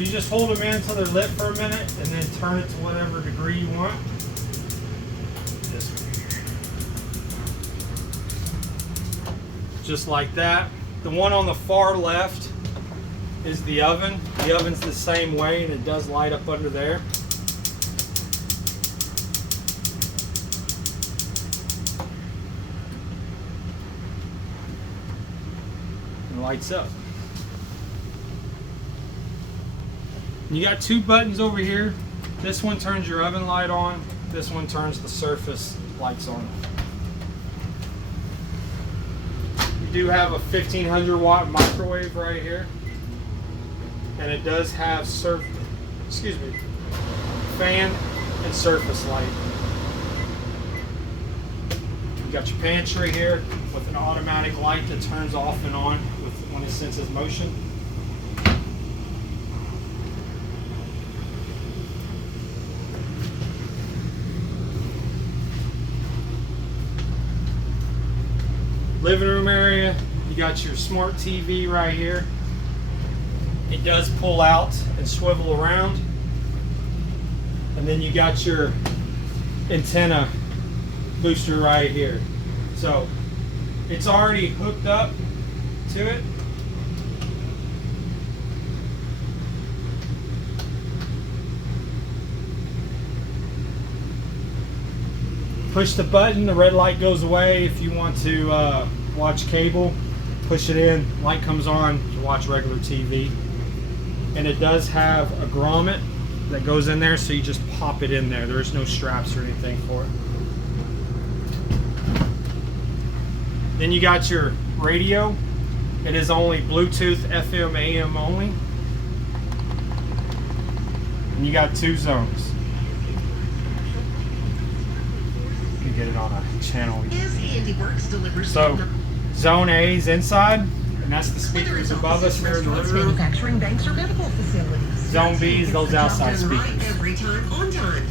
So you just hold them in until they're lit for a minute and then turn it to whatever degree you want. This one. Just like that. The one on the far left is the oven. The oven's the same way and it does light up under there. And lights up. You got two buttons over here. This one turns your oven light on. This one turns the surface lights on. You do have a 1500 watt microwave right here. And it does have fan and surface light. You got your pantry here with an automatic light that turns off and on when it senses motion. Living room area, you got your smart TV right here. It does pull out and swivel around. And then you got your antenna booster right here. So it's already hooked up to it. Push the button, the red light goes away. If you want to watch cable, push it in, light comes on to watch regular TV. And it does have a grommet that goes in there, so you just pop it in there. There's no straps or anything for it. Then you got your radio. It is only Bluetooth, FM, AM only. And you got two zones. Get it on a channel. So zone A is inside, and that's the speakers above us here in the living room. Zone B is those outside speakers. Every time on time.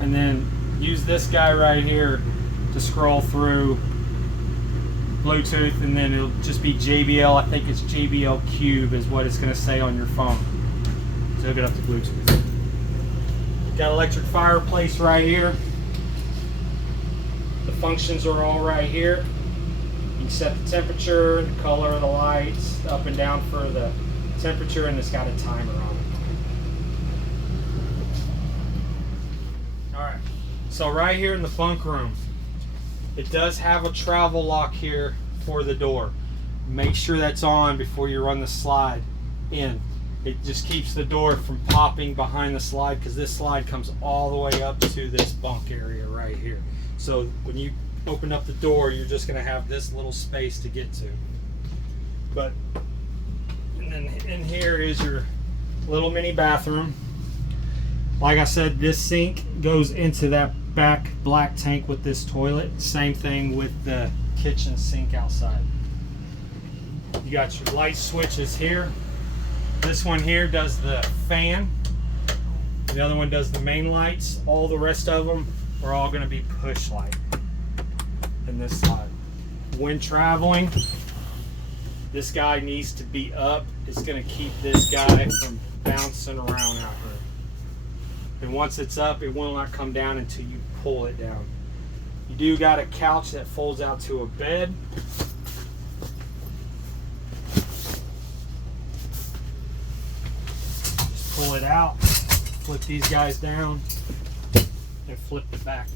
And then use this guy right here to scroll through Bluetooth, and then it'll just be JBL. I think it's JBL Cube is what it's going to say on your phone. So hook it up to Bluetooth. Got electric fireplace right here. The functions are all right here. You can set the temperature, the color of the lights, up and down for the temperature, and it's got a timer on it. Alright, so right here in the bunk room, it does have a travel lock here for the door. Make sure that's on before you run the slide in. It just keeps the door from popping behind the slide, because this slide comes all the way up to this bunk area right here. So when you open up the door, you're just going to have this little space to get to. But and then in here is your little mini bathroom. Like I said, this sink goes into that back black tank with this toilet. Same thing with the kitchen sink outside. You got your light switches here. This one here does the fan. The other one does the main lights. All the rest of them are all going to be push light in this side. When traveling, this guy needs to be up. It's going to keep this guy from bouncing around out here. And once it's up, it will not come down until you pull it down. You do got a couch that folds out to a bed. Pull it out, flip these guys down, and flip the back,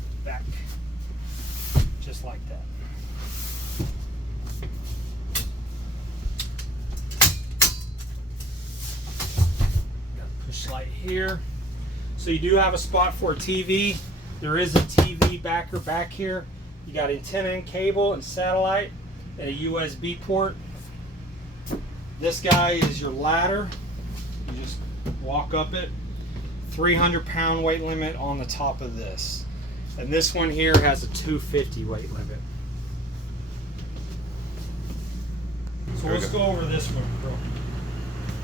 just like that. Got a push light here. So you do have a spot for a TV. There is a TV backer back here. You got antenna and cable and satellite and a USB port. This guy is your ladder. You just walk up it. 300-pound weight limit on the top of this. And this one here has a 250 weight limit. So let's go over this one.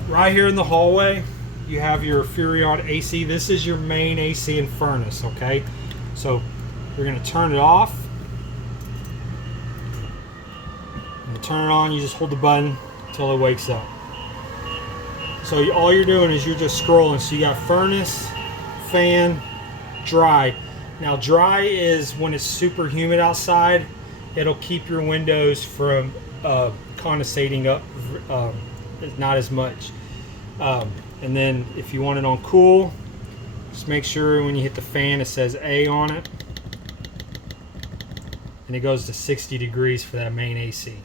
Right here in the hallway, you have your Furrion AC. This is your main AC and furnace, okay? So you're going to turn it off. And turn it on, you just hold the button until it wakes up. So all you're doing is you're just scrolling. So you got furnace, fan, dry. Now dry is when it's super humid outside. It'll keep your windows from condensating up not as much. And then if you want it on cool, just make sure when you hit the fan it says A on it. And it goes to 60 degrees for that main AC.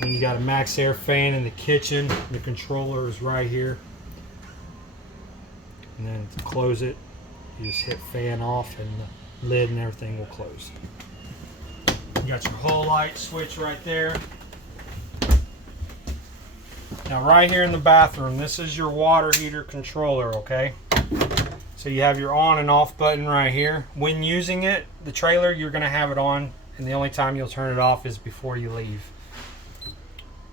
Then you got a max air fan in the kitchen. The controller is right here. And then to close it, you just hit fan off and the lid and everything will close. You got your hall light switch right there. Now right here in the bathroom, this is your water heater controller, okay? So you have your on and off button right here. When using it, the trailer, you're gonna have it on, and the only time you'll turn it off is before you leave.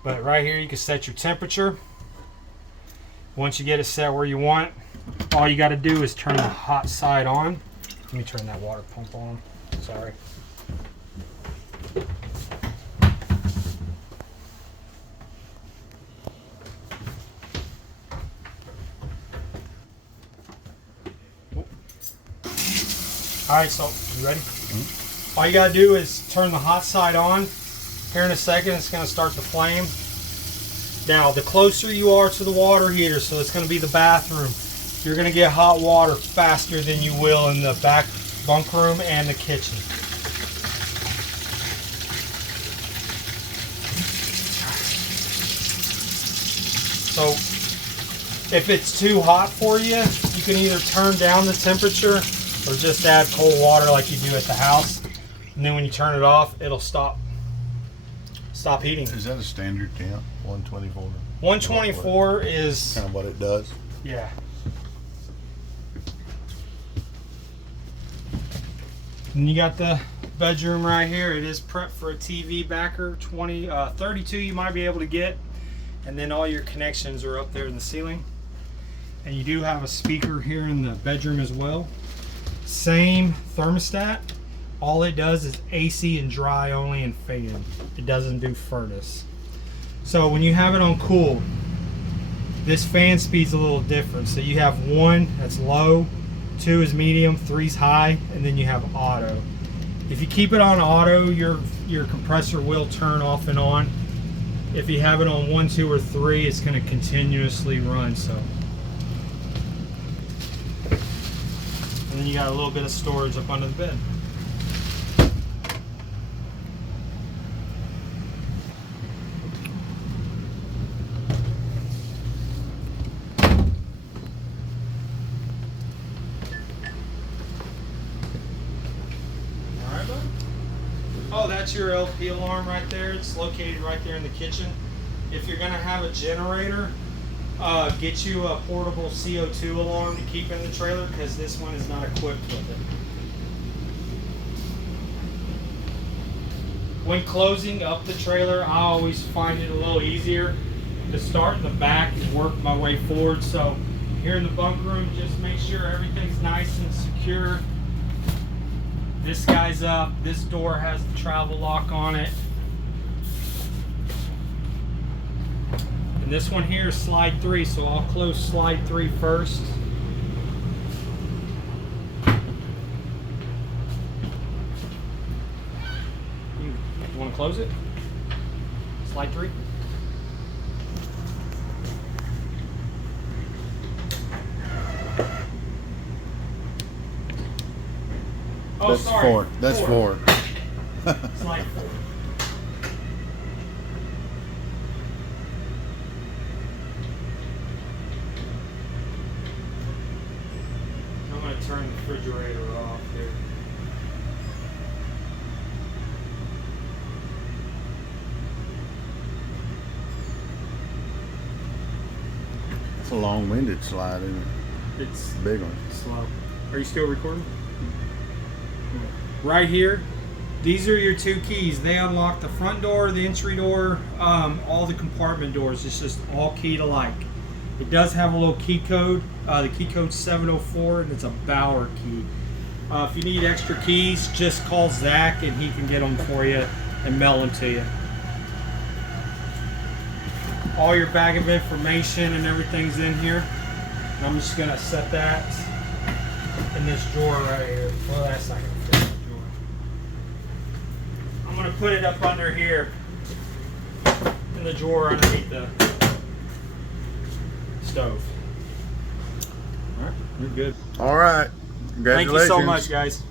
But right here you can set your temperature. Once you get it set where you want, all you gotta do is turn the hot side on. Let me turn that water pump on, sorry. Alright, so you ready? Mm-hmm. All you gotta do is turn the hot side on. Here in a second it's gonna start to flame. Now the closer you are to the water heater, so it's gonna be the bathroom, you're gonna get hot water faster than you will in the back bunk room and the kitchen. So if it's too hot for you, you can either turn down the temperature or just add cold water like you do at the house. And then when you turn it off, it'll stop heating. Is that a standard temp? 124? 124 is kind of what it does? Yeah. And you got the bedroom right here. It is prepped for a TV backer. 32 you might be able to get. And then all your connections are up there in the ceiling. And you do have a speaker here in the bedroom as well. Same thermostat. All it does is AC and dry only and fan. It doesn't do furnace. So when you have it on cool, this fan speed's a little different. So you have 1 that's low, 2 is medium, 3 is high, and then you have auto. If you keep it on auto, your compressor will turn off and on. If you have it on 1, 2, or 3, it's going to continuously run. So. And then you got a little bit of storage up under the bed. Alright, bud. Oh, that's your LP alarm right there. It's located right there in the kitchen. If you're going to have a generator, get you a portable CO2 alarm to keep in the trailer because this one is not equipped with it. When closing up the trailer, I always find it a little easier to start in the back and work my way forward. So here in the bunk room, just make sure everything's nice and secure. This guy's up. This door has the travel lock on it. And this one here is slide 3, so I'll close slide 3 first. You want to close it? Slide 3. Oh, that's sorry. 4. That's 4. Slide 4. I'm going to turn the refrigerator off here. It's a long-winded slide, isn't it? It's a big one. Slow. Are you still recording? Right here, these are your 2 keys. They unlock the front door, the entry door, all the compartment doors. It's just all keyed alike. It does have a little key code. The key code's 704, and it's a Bauer key. If you need extra keys, just call Zach, and he can get them for you. and mail them to you. All your bag of information and everything's in here. And I'm just gonna set that in this drawer right here. Well, that's not gonna fit in the drawer. I'm gonna put it up under here in the drawer underneath the stove. All right, you're good. All right. Thank Congratulations. you so much, guys.